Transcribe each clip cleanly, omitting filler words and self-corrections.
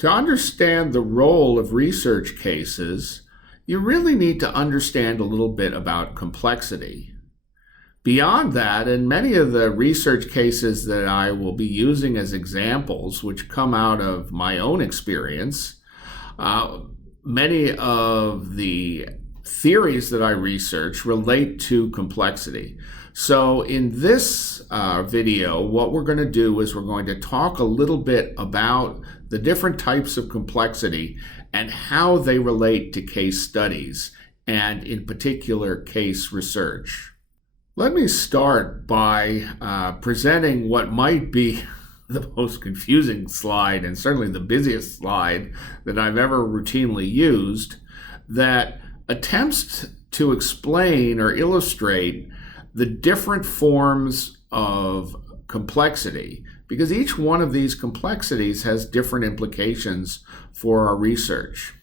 To understand the role of research cases, you really need to understand a little bit about complexity. Beyond that, in many of the research cases that I will be using as examples, which come out of my own experience, many of the theories that I research relate to complexity. So in this video, what we're going to do is we're going to talk a little bit about the different types of complexity and how they relate to case studies, and in particular, case research. Let me start by presenting what might be the most confusing slide, and certainly the busiest slide that I've ever routinely used, that attempts to explain or illustrate the different forms of complexity, because each one of these complexities has different implications for our research.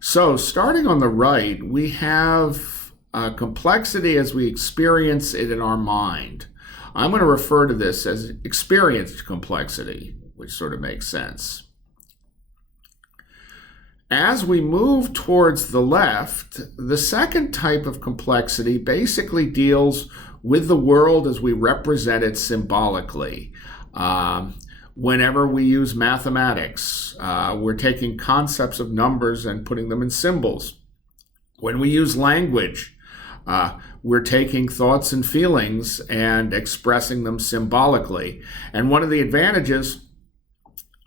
So starting on the right, we have complexity as we experience it in our mind. I'm going to refer to this as experienced complexity, which sort of makes sense. As we move towards the left, the second type of complexity basically deals with the world as we represent it symbolically. Whenever we use mathematics, we're taking concepts of numbers and putting them in symbols. When we use language, we're taking thoughts and feelings and expressing them symbolically. And one of the advantages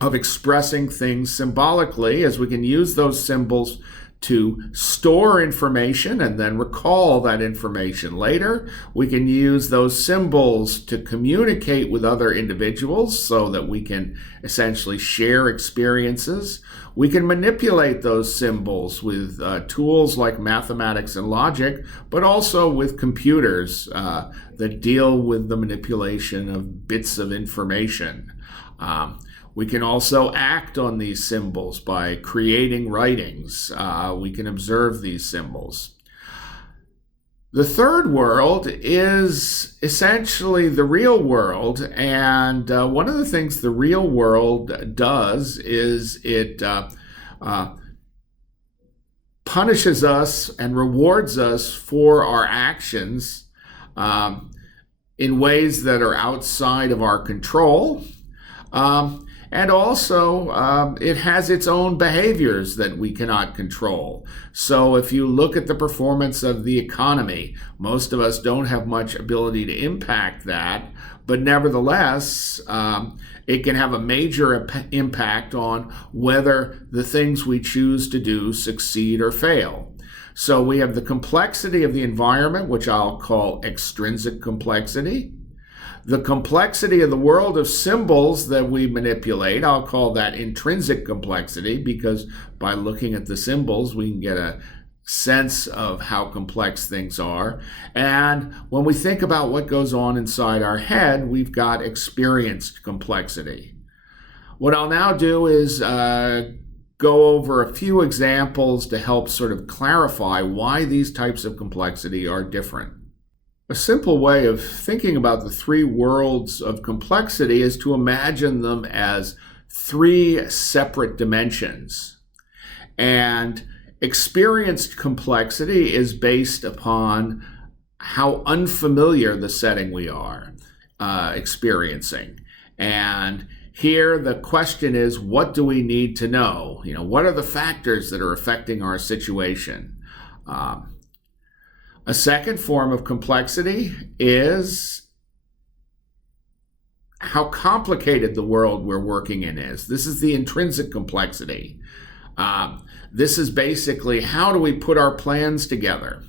of expressing things symbolically is we can use those symbols to store information and then recall that information later. We can use those symbols to communicate with other individuals so that we can essentially share experiences. We can manipulate those symbols with tools like mathematics and logic, but also with computers that deal with the manipulation of bits of information. We can also act on these symbols by creating writings. We can observe these symbols. The third world is essentially the real world, and one of the things the real world does is it punishes us and rewards us for our actions in ways that are outside of our control. And also, it has its own behaviors that we cannot control. So if you look at the performance of the economy, most of us don't have much ability to impact that, but nevertheless, it can have a major impact on whether the things we choose to do succeed or fail. So we have the complexity of the environment, which I'll call extrinsic complexity. The complexity of the world of symbols that we manipulate, I'll call that intrinsic complexity, because by looking at the symbols, we can get a sense of how complex things are. And when we think about what goes on inside our head, we've got experienced complexity. What I'll now do is go over a few examples to help sort of clarify why these types of complexity are different. A simple way of thinking about the three worlds of complexity is to imagine them as three separate dimensions. And experienced complexity is based upon how unfamiliar the setting we are experiencing. And here the question is, what do we need to know? What are the factors that are affecting our situation? A second form of complexity is how complicated the world we're working in is. This is the intrinsic complexity. This is basically, how do we put our plans together?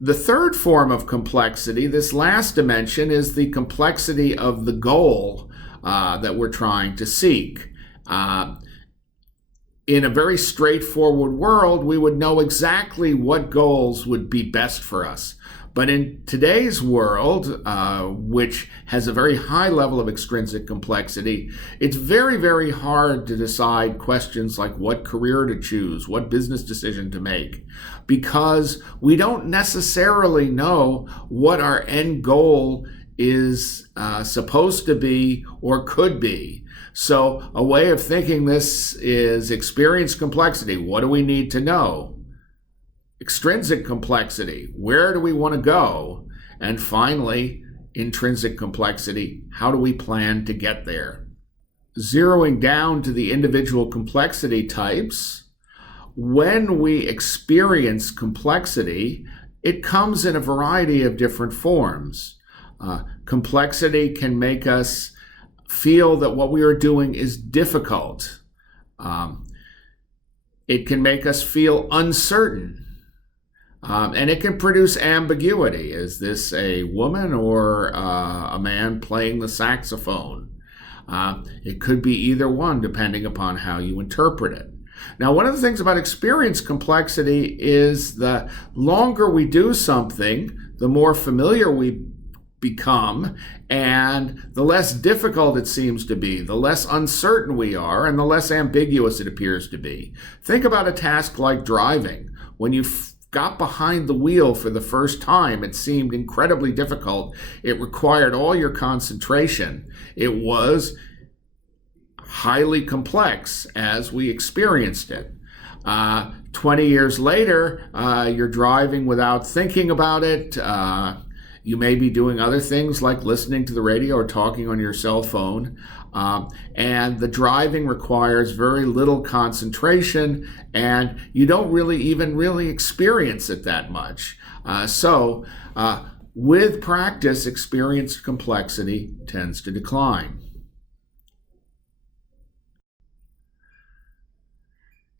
The third form of complexity, this last dimension, is the complexity of the goal that we're trying to seek. In a very straightforward world, we would know exactly what goals would be best for us. But in today's world, which has a very high level of extrinsic complexity, it's very, very hard to decide questions like what career to choose, what business decision to make, because we don't necessarily know what our end goal is supposed to be or could be. So a way of thinking this is experience complexity. What do we need to know? Extrinsic complexity. Where do we want to go? And finally, intrinsic complexity. How do we plan to get there? Zeroing down to the individual complexity types, when we experience complexity, it comes in a variety of different forms. Complexity can make us feel that what we are doing is difficult. It can make us feel uncertain. And it can produce ambiguity. Is this a woman or a man playing the saxophone? It could be either one, depending upon how you interpret it. Now, one of the things about experience complexity is the longer we do something, the more familiar we become, and the less difficult it seems to be, the less uncertain we are, and the less ambiguous it appears to be. Think about a task like driving. When you got behind the wheel for the first time, it seemed incredibly difficult. It required all your concentration. It was highly complex as we experienced it. 20 years later, you're driving without thinking about it. You may be doing other things like listening to the radio or talking on your cell phone. And the driving requires very little concentration, and you don't really experience it that much. So with practice, experienced complexity tends to decline.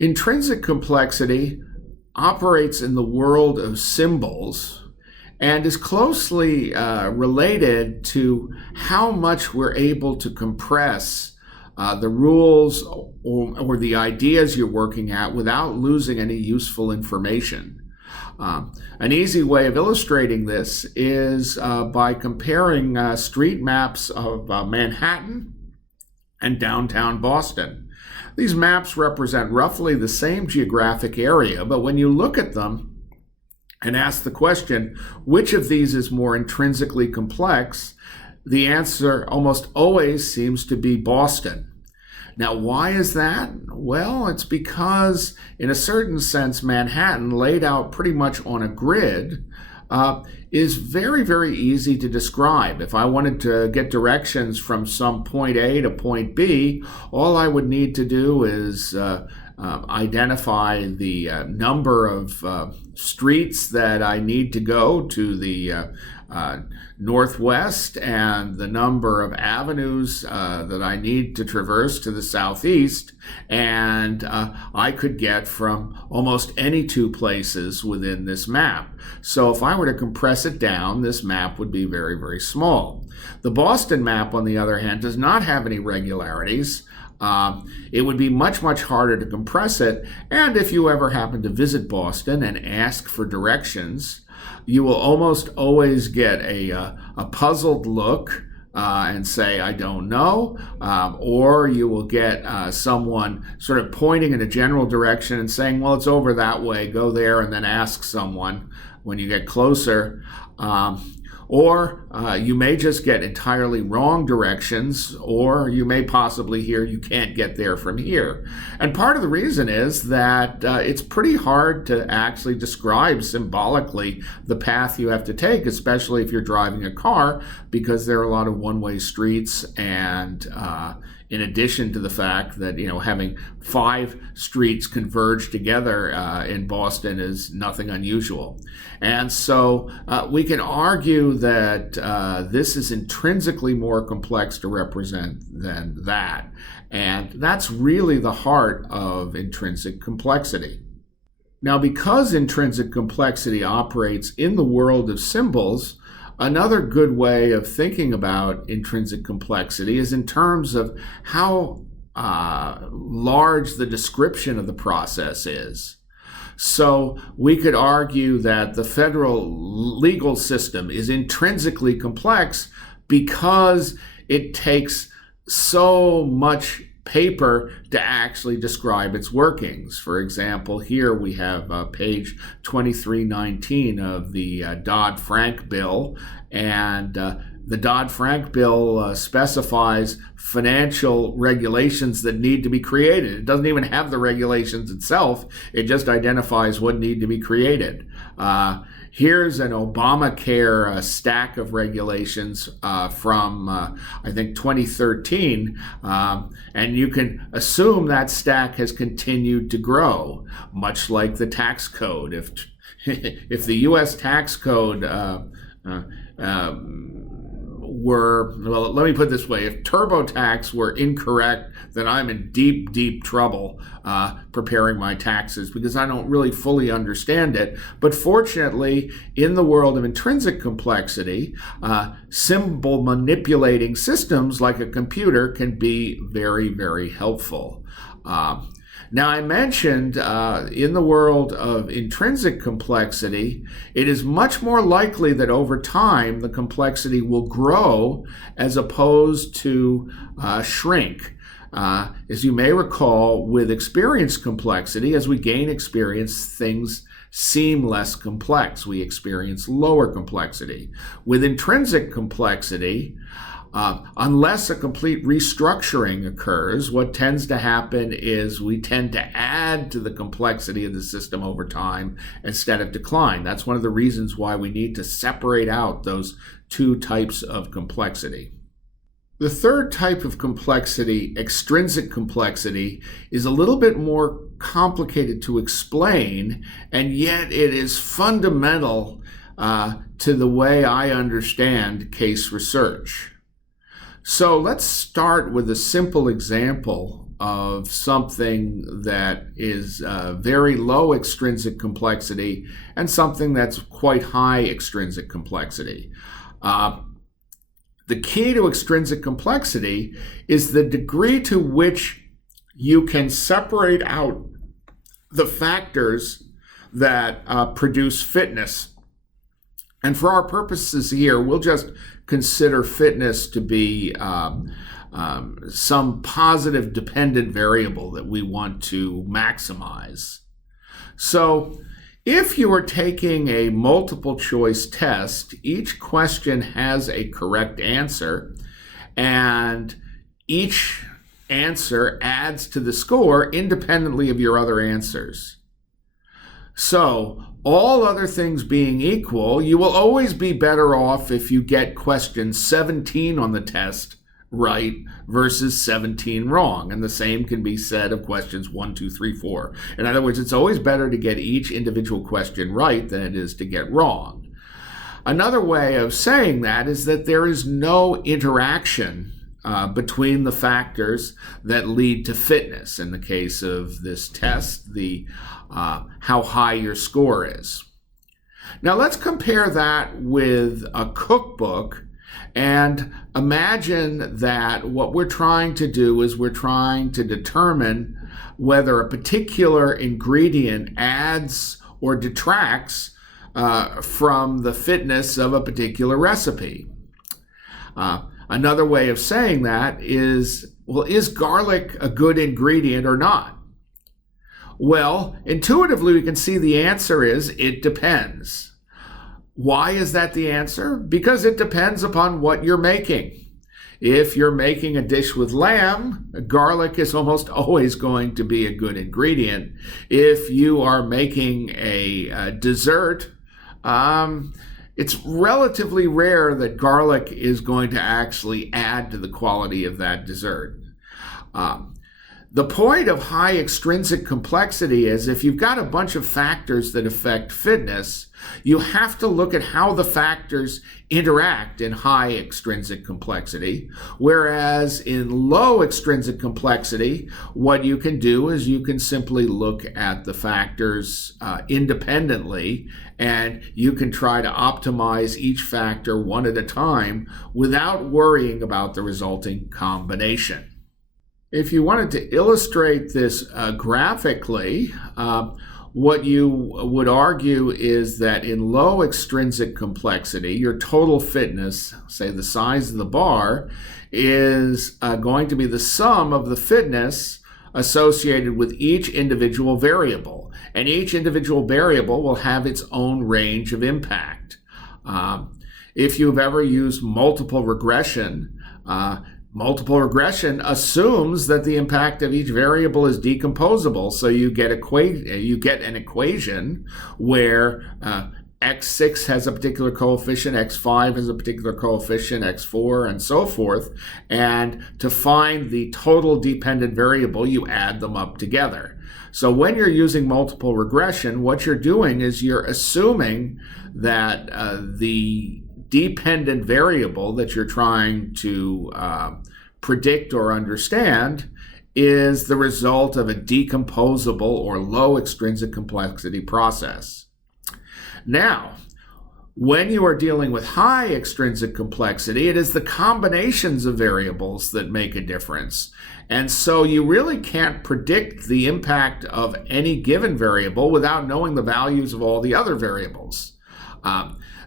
Intrinsic complexity operates in the world of symbols and is closely related to how much we're able to compress the rules or the ideas you're working at without losing any useful information. An easy way of illustrating this is by comparing street maps of Manhattan and downtown Boston. These maps represent roughly the same geographic area, but when you look at them and ask the question, which of these is more intrinsically complex, the answer almost always seems to be Boston. Now, why is that? Well, it's because, in a certain sense, Manhattan, laid out pretty much on a grid, is very easy to describe. If I wanted to get directions from some point A to point B, all I would need to do is identify the number of streets that I need to go to the northwest and the number of avenues that I need to traverse to the southeast, and I could get from almost any two places within this map. So if I were to compress it down, this map would be very small. The Boston map, on the other hand, does not have any regularities. It would be much harder to compress it, and if you ever happen to visit Boston and ask for directions, you will almost always get a puzzled look and say, I don't know, or you will get someone sort of pointing in a general direction and saying, well, it's over that way, go there, and then ask someone when you get closer. Or you may just get entirely wrong directions, or you may possibly hear you can't get there from here. And part of the reason is that it's pretty hard to actually describe symbolically the path you have to take, especially if you're driving a car, because there are a lot of one-way streets, and in addition to the fact that, having 5 streets converge together in Boston is nothing unusual. And so we can argue that this is intrinsically more complex to represent than that. And that's really the heart of intrinsic complexity. Now, because intrinsic complexity operates in the world of symbols, another good way of thinking about intrinsic complexity is in terms of how large the description of the process is. So we could argue that the federal legal system is intrinsically complex because it takes so much paper to actually describe its workings. For example, here we have page 2319 of the Dodd-Frank bill, and The Dodd-Frank bill specifies financial regulations that need to be created. It doesn't even have the regulations itself. It just identifies what need to be created. Here's an Obamacare stack of regulations from, I think, 2013. And you can assume that stack has continued to grow, much like the tax code. If the U.S. tax code well, let me put it this way. If TurboTax were incorrect, then I'm in deep, deep trouble preparing my taxes because I don't really fully understand it. But fortunately, in the world of intrinsic complexity, symbol manipulating systems like a computer can be very, very helpful. Now, I mentioned in the world of intrinsic complexity, it is much more likely that over time the complexity will grow as opposed to shrink. As you may recall, with experience complexity, as we gain experience, things seem less complex. We experience lower complexity. With intrinsic complexity, unless a complete restructuring occurs, what tends to happen is we tend to add to the complexity of the system over time instead of decline. That's one of the reasons why we need to separate out those two types of complexity. The third type of complexity, extrinsic complexity, is a little bit more complicated to explain, and yet it is fundamental to the way I understand case research. So let's start with a simple example of something that is very low extrinsic complexity and something that's quite high extrinsic complexity. The key to extrinsic complexity is the degree to which you can separate out the factors that produce fitness. And for our purposes here, we'll just consider fitness to be some positive dependent variable that we want to maximize. So if you are taking a multiple choice test, each question has a correct answer, and each answer adds to the score independently of your other answers. So, all other things being equal, you will always be better off if you get question 17 on the test right versus 17 wrong. And the same can be said of questions 1, 2, 3, 4. In other words, it's always better to get each individual question right than it is to get wrong. Another way of saying that is that there is no interaction between the factors that lead to fitness. In the case of this test, the how high your score is. Now let's compare that with a cookbook and imagine that what we're trying to do is we're trying to determine whether a particular ingredient adds or detracts from the fitness of a particular recipe. Another way of saying that is, well, is garlic a good ingredient or not? Well, intuitively, we can see the answer is it depends. Why is that the answer? Because it depends upon what you're making. If you're making a dish with lamb, garlic is almost always going to be a good ingredient. If you are making a dessert, it's relatively rare that garlic is going to actually add to the quality of that dessert. The point of high extrinsic complexity is if you've got a bunch of factors that affect fitness, you have to look at how the factors interact in high extrinsic complexity, whereas in low extrinsic complexity, what you can do is you can simply look at the factors independently, and you can try to optimize each factor one at a time without worrying about the resulting combination. If you wanted to illustrate this graphically, what you would argue is that in low extrinsic complexity, your total fitness, say the size of the bar, is going to be the sum of the fitness associated with each individual variable. And each individual variable will have its own range of impact. If you've ever used multiple regression assumes that the impact of each variable is decomposable. So you get an equation where x6 has a particular coefficient, x5 has a particular coefficient, x4, and so forth. And to find the total dependent variable, you add them up together. So when you're using multiple regression, what you're doing is you're assuming that the dependent variable that you're trying to predict or understand is the result of a decomposable or low extrinsic complexity process. Now, when you are dealing with high extrinsic complexity, it is the combinations of variables that make a difference. And so you really can't predict the impact of any given variable without knowing the values of all the other variables.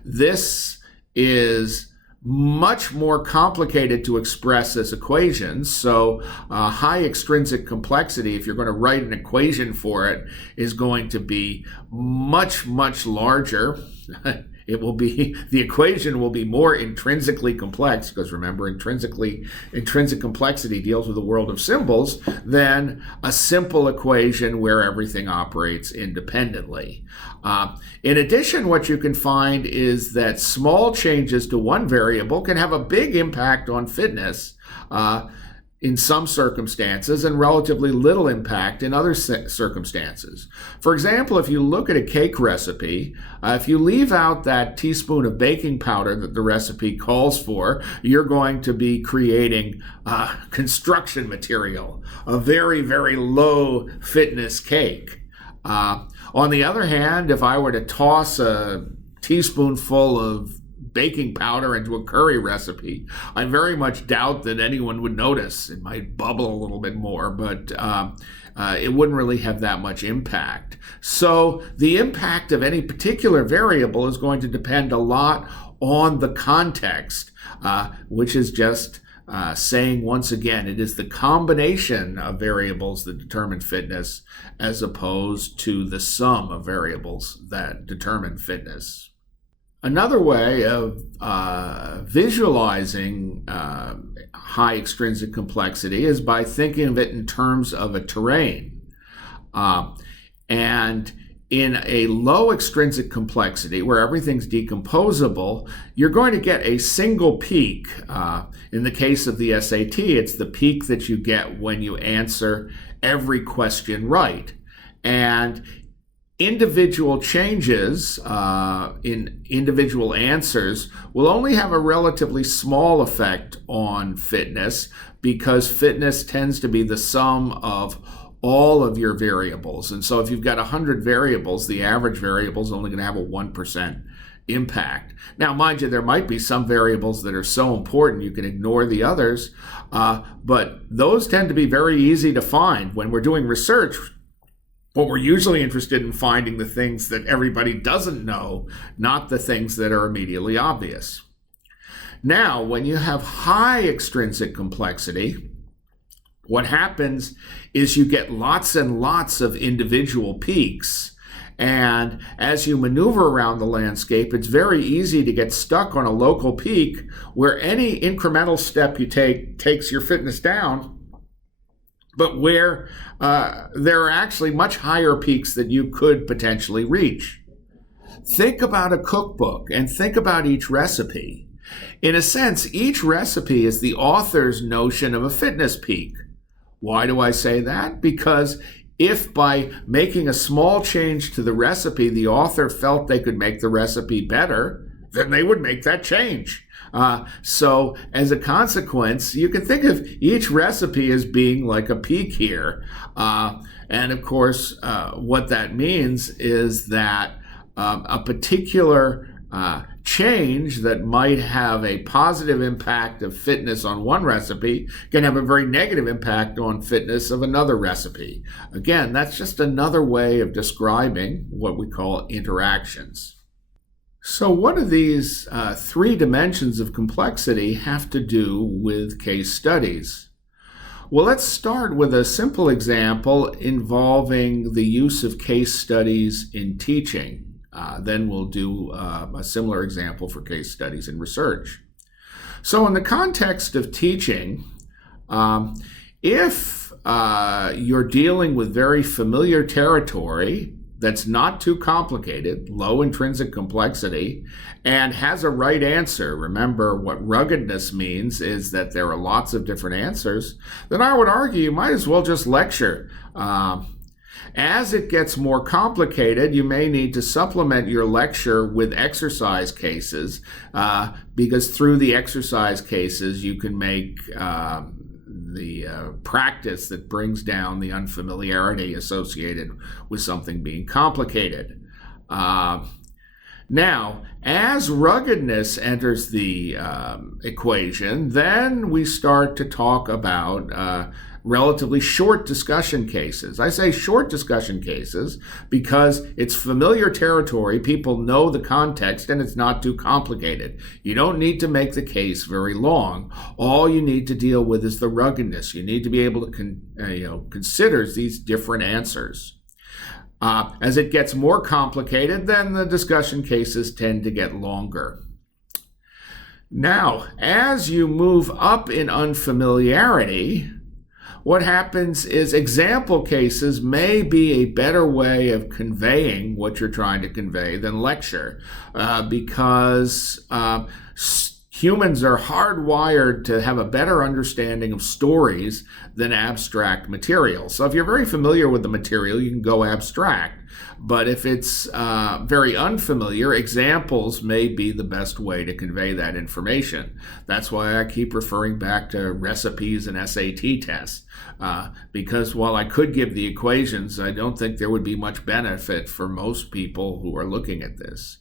This is much more complicated to express as equations. So high extrinsic complexity, if you're going to write an equation for it, is going to be much, much larger. The equation will be more intrinsically complex, because remember, intrinsic complexity deals with the world of symbols, than a simple equation where everything operates independently. In addition, what you can find is that small changes to one variable can have a big impact on fitness in some circumstances and relatively little impact in other circumstances. For example, if you look at a cake recipe, if you leave out that teaspoon of baking powder that the recipe calls for, you're going to be creating construction material, a very, very low fitness cake. On the other hand, if I were to toss a teaspoonful of baking powder into a curry recipe, I very much doubt that anyone would notice. It might bubble a little bit more, but it wouldn't really have that much impact. So the impact of any particular variable is going to depend a lot on the context, which is just saying once again, it is the combination of variables that determine fitness as opposed to the sum of variables that determine fitness. Another way of visualizing high extrinsic complexity is by thinking of it in terms of a terrain. And in a low extrinsic complexity, where everything's decomposable, you're going to get a single peak. In the case of the SAT, it's the peak that you get when you answer every question right. And individual changes in individual answers will only have a relatively small effect on fitness, because fitness tends to be the sum of all of your variables. And so if you've got 100 variables, the average variable is only going to have a 1% impact. Now, mind you, there might be some variables that are so important you can ignore the others, but those tend to be very easy to find. When we're doing research, what we're usually interested in finding the things that everybody doesn't know, not the things that are immediately obvious. Now, when you have high extrinsic complexity, what happens is you get lots and lots of individual peaks. And as you maneuver around the landscape, it's very easy to get stuck on a local peak where any incremental step you take takes your fitness down, but where there are actually much higher peaks that you could potentially reach. Think about a cookbook and think about each recipe. In a sense, each recipe is the author's notion of a fitness peak. Why do I say that? Because if by making a small change to the recipe, the author felt they could make the recipe better, then they would make that change. So as a consequence, you can think of each recipe as being like a peak here. And of course, what that means is that a particular change that might have a positive impact of fitness on one recipe can have a very negative impact on fitness of another recipe. Again, that's just another way of describing what we call interactions. So what do these three dimensions of complexity have to do with case studies? Well, let's start with a simple example involving the use of case studies in teaching. Then we'll do a similar example for case studies and research. So in the context of teaching, if you're dealing with very familiar territory that's not too complicated, low intrinsic complexity, and has a right answer, remember what ruggedness means is that there are lots of different answers, then I would argue you might as well just lecture. As it gets more complicated, you may need to supplement your lecture with exercise cases, because through the exercise cases you can make the practice that brings down the unfamiliarity associated with something being complicated. Now, as ruggedness enters the equation, then we start to talk about relatively short discussion cases. I say short discussion cases because it's familiar territory, people know the context, and it's not too complicated. You don't need to make the case very long. All you need to deal with is the ruggedness. You need to be able to consider these different answers. As it gets more complicated, then the discussion cases tend to get longer. Now, as you move up in unfamiliarity, what happens is example cases may be a better way of conveying what you're trying to convey than lecture, because humans are hardwired to have a better understanding of stories than abstract material. So if you're very familiar with the material, you can go abstract. But if it's very unfamiliar, examples may be the best way to convey that information. That's why I keep referring back to recipes and SAT tests. Because while I could give the equations, I don't think there would be much benefit for most people who are looking at this.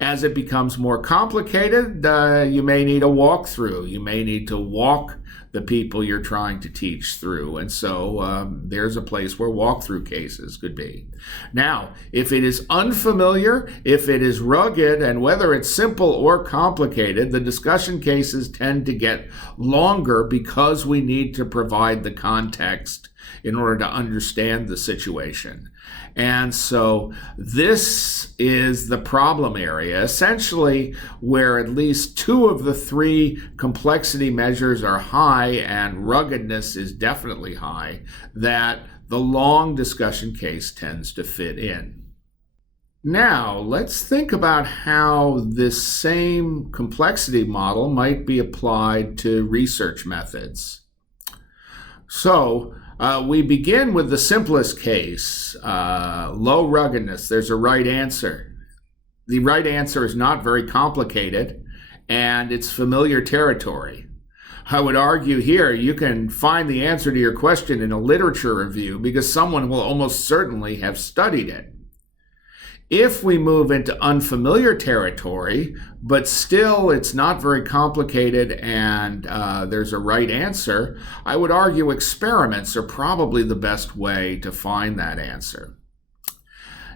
As it becomes more complicated, you may need a walkthrough. You may need to walk the people you're trying to teach through. And so there's a place where walkthrough cases could be. Now, if it is unfamiliar, if it is rugged, and whether it's simple or complicated, the discussion cases tend to get longer because we need to provide the context in order to understand the situation. And so this is the problem area, essentially where at least two of the three complexity measures are high and ruggedness is definitely high, that the long discussion case tends to fit in. Now, let's think about how this same complexity model might be applied to research methods. So, we begin with the simplest case, low ruggedness. There's a right answer. The right answer is not very complicated, and it's familiar territory. I would argue here you can find the answer to your question in a literature review because someone will almost certainly have studied it. If we move into unfamiliar territory, but still it's not very complicated and there's a right answer, I would argue experiments are probably the best way to find that answer.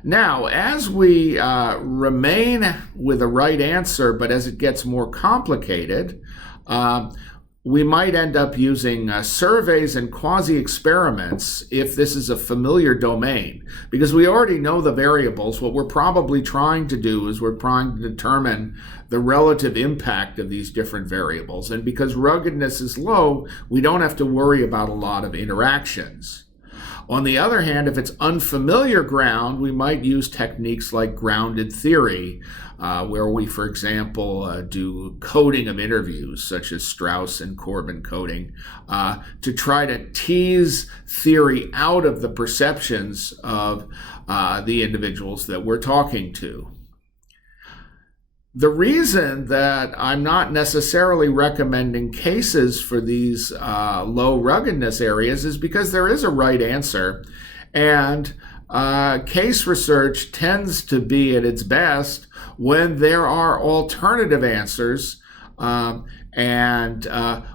Now, as we remain with a right answer, but as it gets more complicated, we might end up using surveys and quasi-experiments if this is a familiar domain. Because we already know the variables, what we're probably trying to do is we're trying to determine the relative impact of these different variables. And because ruggedness is low, we don't have to worry about a lot of interactions. On the other hand, if it's unfamiliar ground, we might use techniques like grounded theory, where we, for example, do coding of interviews, such as Strauss and Corbin coding, to try to tease theory out of the perceptions of the individuals that we're talking to. The reason that I'm not necessarily recommending cases for these low ruggedness areas is because there is a right answer, and case research tends to be at its best when there are alternative answers, and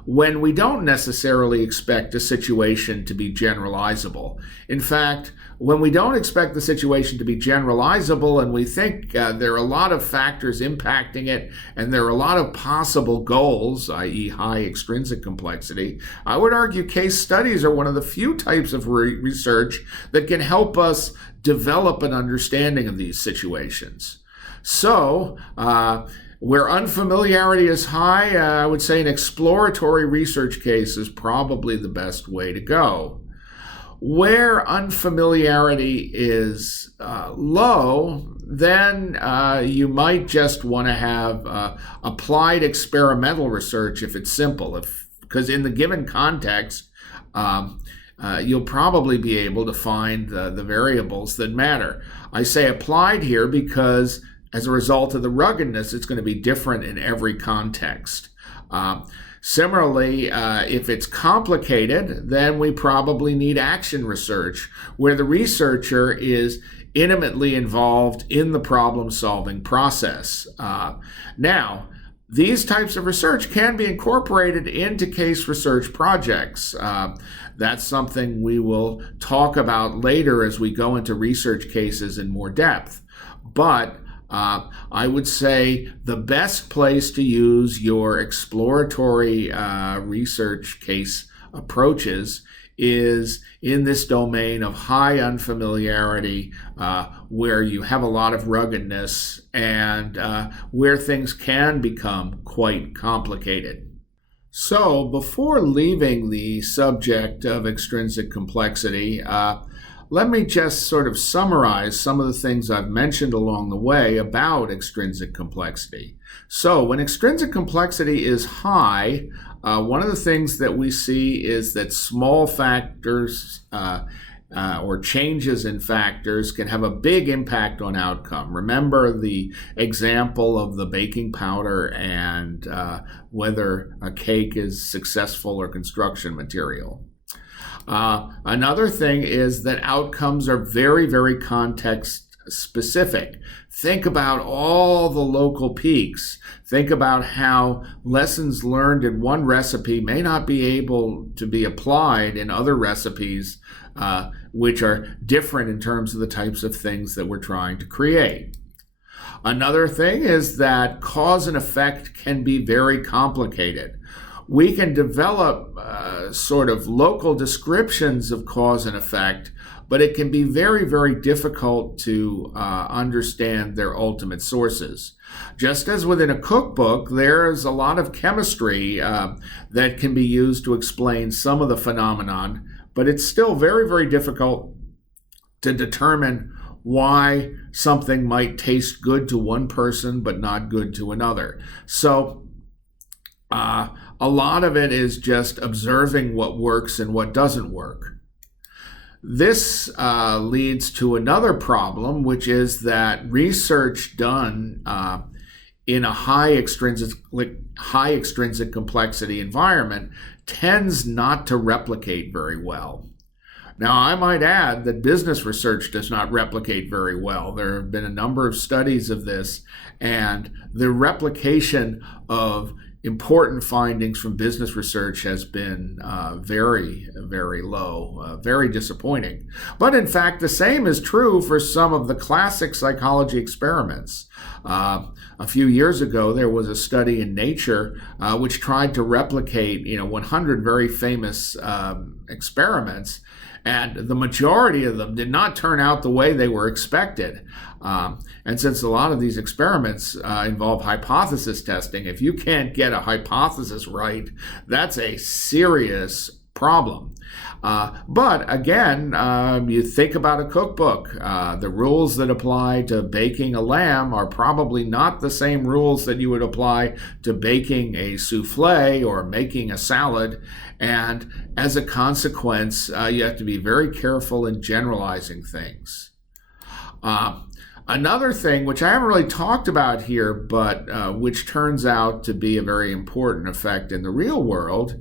when we don't necessarily expect a situation to be generalizable. In fact, when we don't expect the situation to be generalizable and we think there are a lot of factors impacting it and there are a lot of possible goals, i.e. high extrinsic complexity, I would argue case studies are one of the few types of research that can help us develop an understanding of these situations. So, where unfamiliarity is high, I would say an exploratory research case is probably the best way to go. Where unfamiliarity is low, then you might just want to have applied experimental research if it's simple, because in the given context, you'll probably be able to find the variables that matter. I say applied here because as a result of the ruggedness, it's going to be different in every context. Similarly, if it's complicated, then we probably need action research, where the researcher is intimately involved in the problem-solving process. Now, these types of research can be incorporated into case research projects. That's something we will talk about later as we go into research cases in more depth. But I would say the best place to use your exploratory research case approaches is in this domain of high unfamiliarity, where you have a lot of ruggedness and where things can become quite complicated. So before leaving the subject of extrinsic complexity, let me just sort of summarize some of the things I've mentioned along the way about extrinsic complexity. So when extrinsic complexity is high, one of the things that we see is that small factors or changes in factors can have a big impact on outcome. Remember the example of the baking powder and whether a cake is successful or construction material. Another thing is that outcomes are very, very context specific. Think about all the local peaks. Think about how lessons learned in one recipe may not be able to be applied in other recipes, which are different in terms of the types of things that we're trying to create. Another thing is that cause and effect can be very complicated. We can develop sort of local descriptions of cause and effect, but it can be very, very difficult to understand their ultimate sources. Just as within a cookbook, there's a lot of chemistry that can be used to explain some of the phenomenon, but it's still very, very difficult to determine why something might taste good to one person but not good to another. So a lot of it is just observing what works and what doesn't work. This leads to another problem, which is that research done in a high extrinsic complexity environment tends not to replicate very well. Now, I might add that business research does not replicate very well. There have been a number of studies of this, and the replication of important findings from business research has been very, very low, very disappointing. But in fact, the same is true for some of the classic psychology experiments. A few years ago, there was a study in Nature which tried to replicate, 100 very famous experiments, and the majority of them did not turn out the way they were expected. And since a lot of these experiments involve hypothesis testing, if you can't get a hypothesis right, that's a serious problem. But again, you think about a cookbook. The rules that apply to baking a lamb are probably not the same rules that you would apply to baking a souffle or making a salad. And as a consequence, you have to be very careful in generalizing things. Another thing, which I haven't really talked about here, but which turns out to be a very important effect in the real world,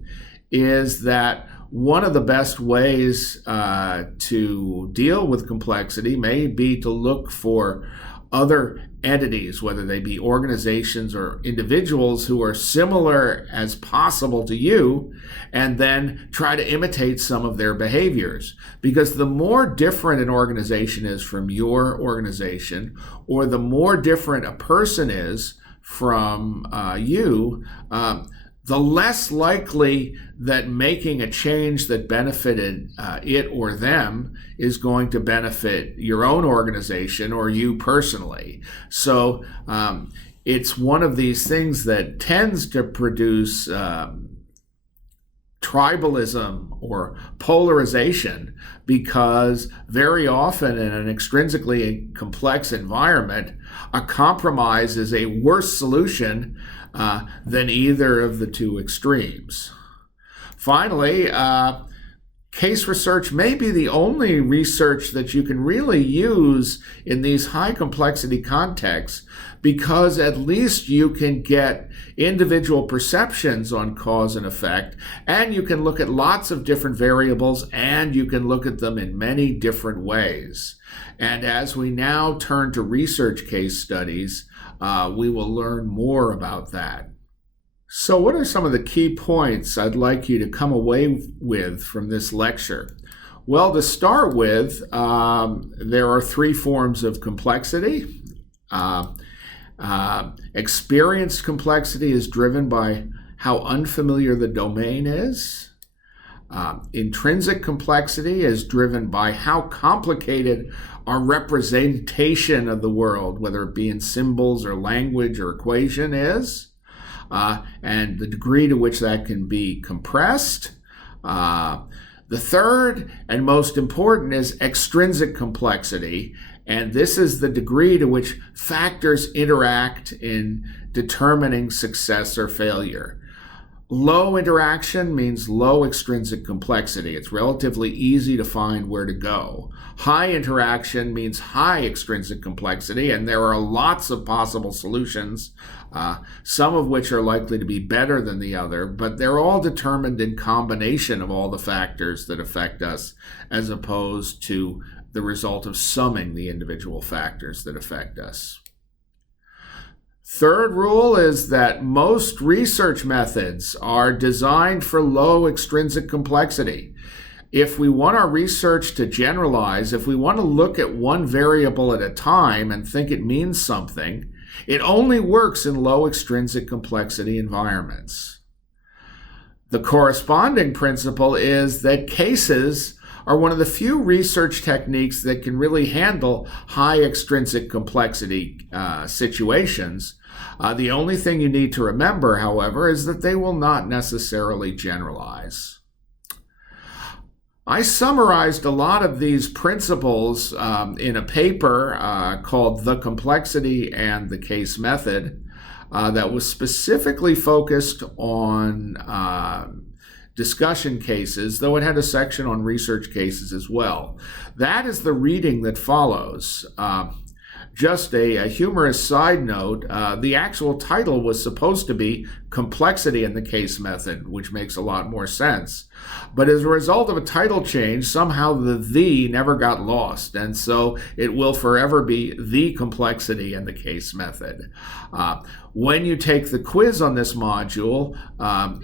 is that one of the best ways to deal with complexity may be to look for other entities, whether they be organizations or individuals who are similar as possible to you, and then try to imitate some of their behaviors. Because the more different an organization is from your organization, or the more different a person is from you, the less likely that making a change that benefited it or them is going to benefit your own organization or you personally. So it's one of these things that tends to produce tribalism or polarization, because very often in an extrinsically complex environment, a compromise is a worse solution than either of the two extremes. Finally, case research may be the only research that you can really use in these high complexity contexts, because at least you can get individual perceptions on cause and effect, and you can look at lots of different variables, and you can look at them in many different ways. And as we now turn to research case studies, we will learn more about that. So what are some of the key points I'd like you to come away with from this lecture? Well, to start with, there are three forms of complexity. Experienced complexity is driven by how unfamiliar the domain is. Intrinsic complexity is driven by how complicated our representation of the world, whether it be in symbols or language or equation, is, and the degree to which that can be compressed. The third and most important is extrinsic complexity, and this is the degree to which factors interact in determining success or failure. Low interaction means low extrinsic complexity. It's relatively easy to find where to go. High interaction means high extrinsic complexity, and there are lots of possible solutions, some of which are likely to be better than the other, but they're all determined in combination of all the factors that affect us, as opposed to the result of summing the individual factors that affect us. Third rule is that most research methods are designed for low extrinsic complexity. If we want our research to generalize, if we want to look at one variable at a time and think it means something, it only works in low extrinsic complexity environments. The corresponding principle is that cases are one of the few research techniques that can really handle high extrinsic complexity situations. The only thing you need to remember, however, is that they will not necessarily generalize. I summarized a lot of these principles in a paper called The Complexity and the Case Method that was specifically focused on discussion cases, though it had a section on research cases as well. That is the reading that follows. Just a humorous side note, the actual title was supposed to be Complexity in the Case Method, which makes a lot more sense. But as a result of a title change, somehow the never got lost, and so it will forever be The Complexity in the Case Method. When you take the quiz on this module,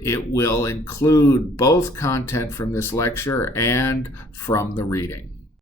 it will include both content from this lecture and from the reading.